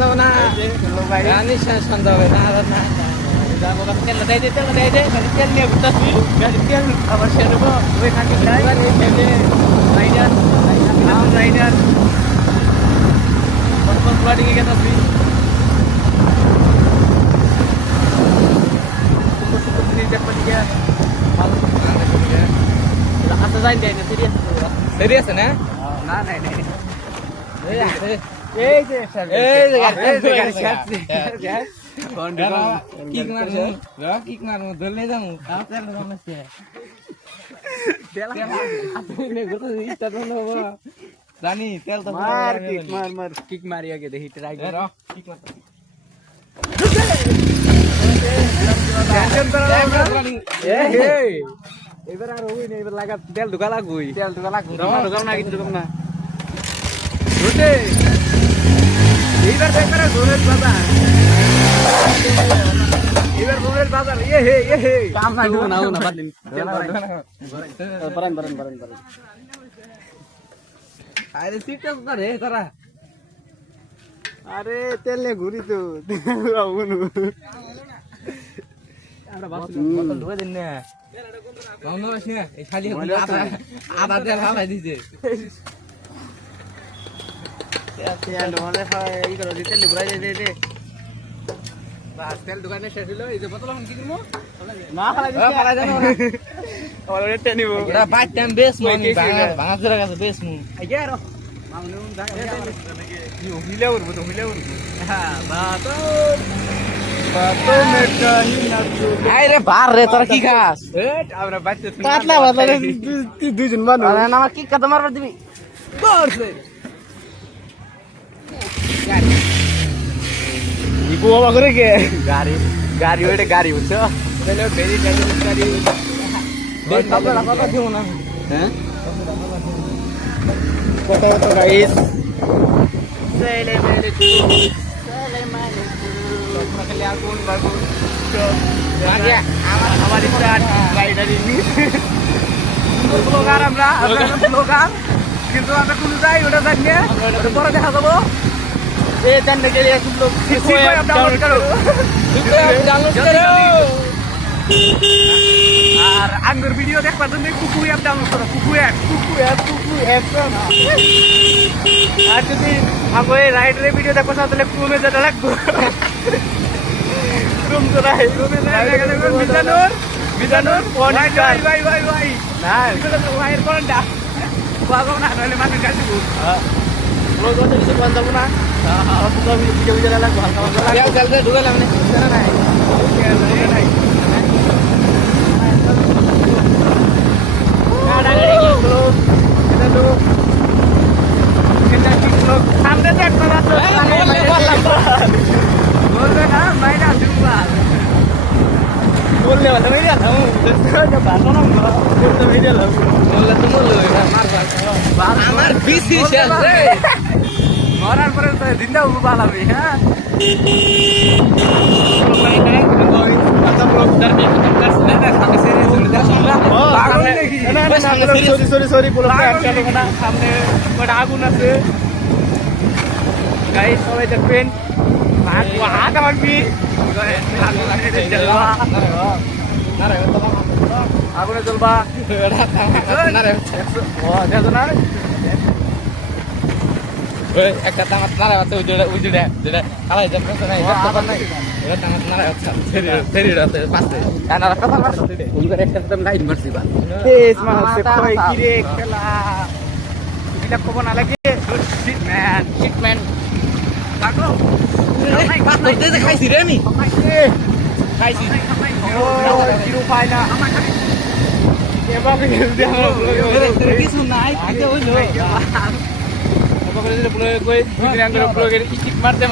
যাবো না জানিস না সন্ধ্যা হবে না না যাবো তেল দেয় দে তেল নিয়ে ঘুরতেছি গাড়ি তেল আবার সে নেবো ওই খাকি রাইডার রাইডার কত বাড়ি গেছি आता जाईल द्यायचं सिरियस ना ना नाही नाही किक मार धरले जाऊ राणी त्याला मार किक मारिया गे हिट राईट किक मार এবার আর হই না এবার লাগা তেল ঢোকা লাগবই তেল ঢোকা লাগবে ঢোকা না কিন্তু ঢোকা না ওতে এইবার দেখবার গোরের বাজার এবার গোরের বাজার হে কাম না ঢোকা না না বাদ দিন বরন আরে সিটটা করে তারা আরে তেল নে ঘুরি তো আউনু আমরা বোতল ঢুকে দিন না মাউনো আসি না এই খালি আদা তেল হালাই দিছে তেল ঢোলে হয় এই করে তেল ঘুরাই দে বাস তেল দোকানে শেষ হলো এই যে বোতল এখন কি দিব না খালাই জানো না অলরেডি টেনিব এটা বাইট টাইম বেস মানে ভাঙা জোড়া গেছে বেস মু আই গে আর মাউনো হিলে উড়বো হ্যাঁ বাতো আরে বার রে তোরা কি খাস আমরা বাইতে কাটলা বাতলে দুইজন মানুষ আরে না কি কাটা মারবার দিবি বসে ইকো বাবা করে কে গাড়ি ওইটা গাড়ি বুঝছো তাহলে ভেরি ডেঞ্জারাস গাড়ি দেখ বাবা কথা দিও না হ্যাঁ কথা তো গাইস সেলে মেলে আগুন বাগুন আমার ব্লগার আমরা ব্লগার কিন্তু আমরা কোন যাই ওটা জানি পরে দেখা যাবো এই জানতে গেলে আর আঙ্গুর ভিডিও দেখবার জন্য কুকু অ্যাপ ডাউনলোড করো কুকু অ্যাপ আর যদি আমার এই রাইডারের ভিডিও দেখো তাহলে ক্রোমে যেটা লাগবে মিজানুর ভাই না ভাইয়ের কোনটা পাবো না নইলে মানুষ কাছে লোক ওটা কিছু বন্ধ না ভিডিও লাগবে হালকা ঢুকালাম না নাই সামনে বলবে না মাইনা বললে বলতে মেরে আমার বিসি শেষ রে মরার পরে জিন্দা পালাবি হ্যাঁ সামনে আগুন আছে গাইস সবাই দেখবেন হাত মারবি আগুনে চলবা একটা টাঙাত নাড়া আছে উজুড়ে যেটা খালাই যাবে না এটা টাঙাত নাড়া আছে পাশে কথা মারছে একটা লাইট মারছি বা তেজ মারছে কই কি রে খেলা এটা কব না লাগে শিটম্যান লাগো খাইছি রে আমি খাইছি জিরো পাই না কিছু নাই মারতে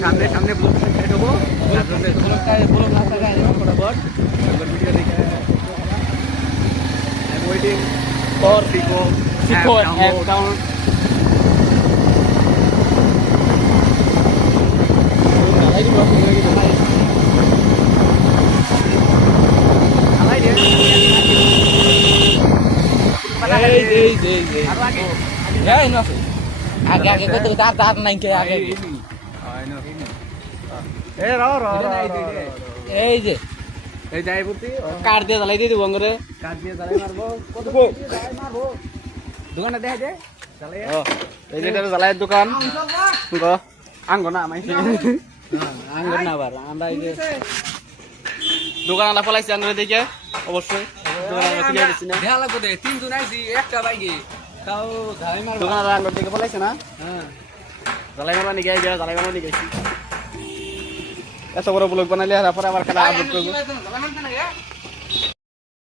সামনে সামনে waiting for Pico down. যে এই না আগে আগে কত তার নাই কে আগে এ র র এই যে এই যাই বুতি কাট দিয়ে জ্বালাই দিয়ে দিব করে কাট দিয়ে জ্বালাই মারবো কত জ্বালাই মারবো দোকানে দেখা যায় জ্বালাই এই যে জ্বালাইয়ের দোকান গো আঙ্গ না মাইছি আঙ্গুর না আবার আমরা এই যে দোকান আলা ফলাইছি আঙ্গুরে দেখে অবশ্যই দোকান আলা থেকে দিছি না দেখা লাগবে তিনজন আইছি একটা বাইকে তাও জ্বালাই মারবো দোকান আলা আঙ্গুর দেখে ফলাইছে না হ্যাঁ জ্বালাই মারবা নিয়ে গিয়ে জ্বালাই মারবা নিয়ে গেছি এত বড় ব্লগ বানাইলে আর পরে আবার খেলা আপলোড করব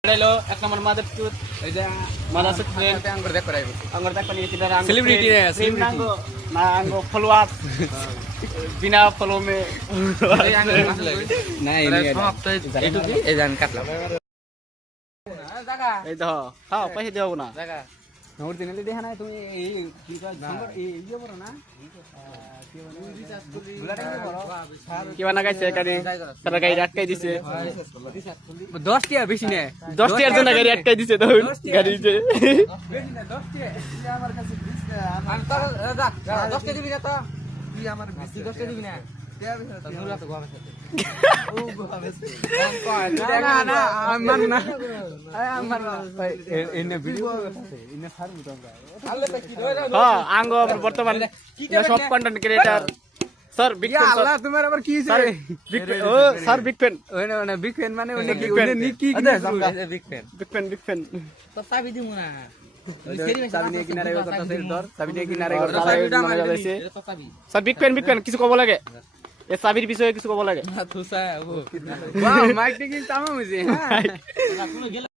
এটাইলো এক নম্বর মাদারপুর এই যে মাদারপুর ট্রেন আঙ্গুর দেখ করাইবো আঙ্গুর দেখ পানি এটা আঙ্গুর Celebrity রে, celebrity. না আঙ্গুর ফলোয়ার বিনা ফলো মে এই আঙ্গুর আসলে না সমাপ্ত এইটুকুই এই জান কাটলাম জায়গা এই দেখো খাও পয়সা দেবো না জায়গা অরিজিনালি দেখা নাই তুমি এই কি কয় নম্বর এই ইয়ে বড় না কি বানা গাইছে এখানে তারা গাড়ি আটকাই দিছে 10 টাকা বেশি নে 10 টাকার জন্য গাড়ি আটকাই দিছে তো গাড়ি যে বেশি না 10 টাকা আমার কাছে 20 টাকা আমার তোর 10 টাকা দিবি না তো তুই আমার 20 10 টাকা দিবি না নুরা তো গোয়া সাথে ও গোয়া না না আমার না আমার এনে ভিডিও এনে ফার্ম তো আমরা তাহলে কি ধরে হ্যাঁ আঙ্গ বর্তমান সব content creator sir big fan আল্লাহ তোমার আবার কি স্যার বিগ ও স্যার বিগ ফ্যান ওনে ওনে বিগ ফ্যান মানে ওনে কি Big fan. ওনে নি কি বিগ ফ্যান বিগ ফ্যান তো চাবি দিমু না সাবি নিয়ে কিনারে কথা সেই ধর সাবি নিয়ে কিনারে চাবিটা আমার যাইছে এটা চাবি স্যার বিগ ফ্যান কিছু কব লাগে এই সাবির বিষয়ে কিছু কব লাগে তুসা ও বাহ মাইক টিকিং তামাম হইছে হ্যাঁ